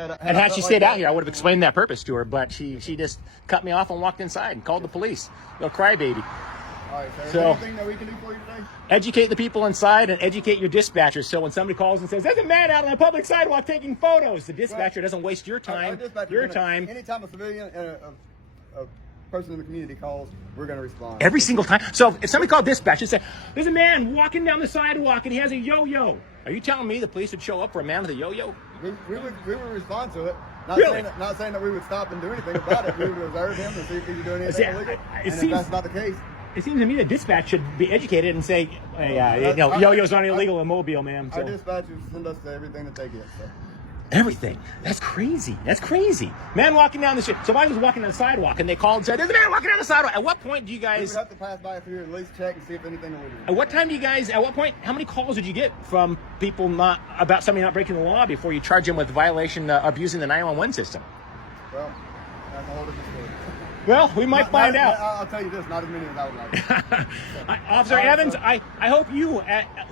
had she stayed out here, I would have explained that purpose to her, but she just cut me off and walked inside and called the police. Little crybaby. All right, sir. So, anything that we can do for you today? Educate the people inside and educate your dispatchers. So when somebody calls and says, "There's a man out on a public sidewalk taking photos," the dispatcher doesn't waste your time. Anytime a civilian and a person in the community calls, we're going to respond. Every single time. So if somebody called dispatch and said, "There's a man walking down the sidewalk and he has a yo-yo," are you telling me the police would show up for a man with a yo-yo? We would respond to it. Really? Not saying that we would stop and do anything about it. We would observe him to see if he was doing anything illegal. And if that's not the case, it seems to me the dispatch should be educated and say, "Hey, yo-yo's not illegal in Mobile, man." So. Our dispatchers send us to everything that they get. So. Everything. That's crazy. That's crazy. Man walking down the street. So if I was walking on the sidewalk and they called and said, "There's a man walking down the sidewalk," at what point do you guys... We would have to pass by if we would at least check and see if anything illegal. At what time do you guys... At what point... How many calls did you get from people about somebody not breaking the law before you charge them with violation of using the 911 system? Well, that's a whole different story. Well, we might find out. I'll tell you this, not as many as I would like. Officer Evans, I hope you,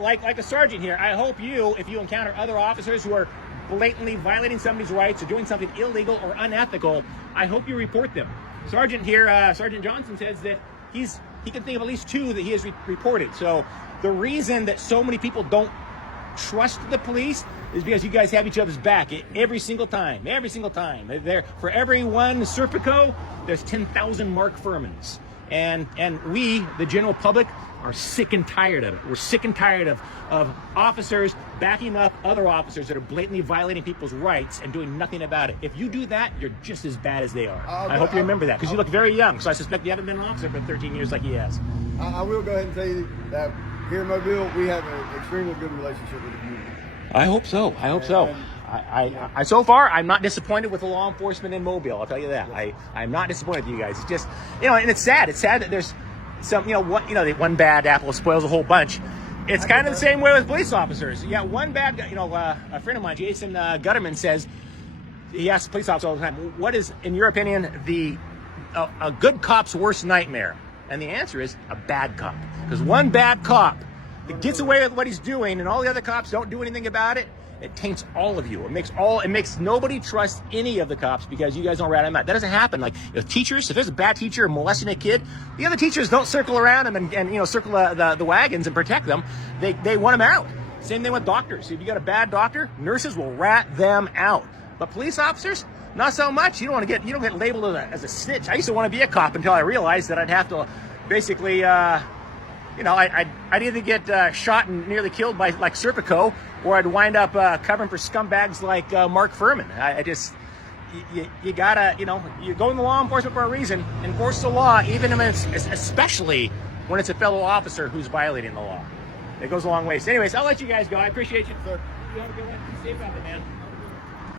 like a sergeant here, I hope you, if you encounter other officers who are blatantly violating somebody's rights or doing something illegal or unethical, I hope you report them. Sergeant here, Sergeant Johnson says that he can think of at least 2 that he has reported. So the reason that so many people don't trust the police is because you guys have each other's back every single time. Every single time. For every one Serpico, there's 10,000 Mark Furmans. And we, the general public, are sick and tired of it. We're sick and tired of officers backing up other officers that are blatantly violating people's rights and doing nothing about it. If you do that, you're just as bad as they are. I hope you remember that, because you look very young, so I suspect you haven't been an officer for 13 years like he has. I will go ahead and tell you that here in Mobile, we have an extremely good relationship with the community. I hope so. I hope so. I so far, I'm not disappointed with the law enforcement in Mobile. I'll tell you that. I'm not disappointed with you guys. It's just, and it's sad. It's sad that there's some, one bad apple spoils a whole bunch. It's kind of the same way with police officers. Yeah, one bad, a friend of mine, Jason Gutterman, says, he asks police officers all the time, what is, in your opinion, a good cop's worst nightmare? And the answer is a bad cop. Because one bad cop that gets away with what he's doing and all the other cops don't do anything about it, it taints all of you. It makes nobody trust any of the cops because you guys don't rat them out. That doesn't happen. Like, teachers, if there's a bad teacher molesting a kid, the other teachers don't circle around them and circle the wagons and protect them. They want them out. Same thing with doctors. If you got a bad doctor, nurses will rat them out. But police officers, not so much. You don't get labeled as a snitch. I used to want to be a cop until I realized that I'd have to basically, I'd either get shot and nearly killed by like Serpico, or I'd wind up covering for scumbags like Mark Furman. You gotta, you go in the law enforcement for a reason. Enforce the law, even especially when it's a fellow officer who's violating the law. It goes a long way. So anyways, I'll let you guys go. I appreciate you. Sir. You have a good one. Be safe out there, man.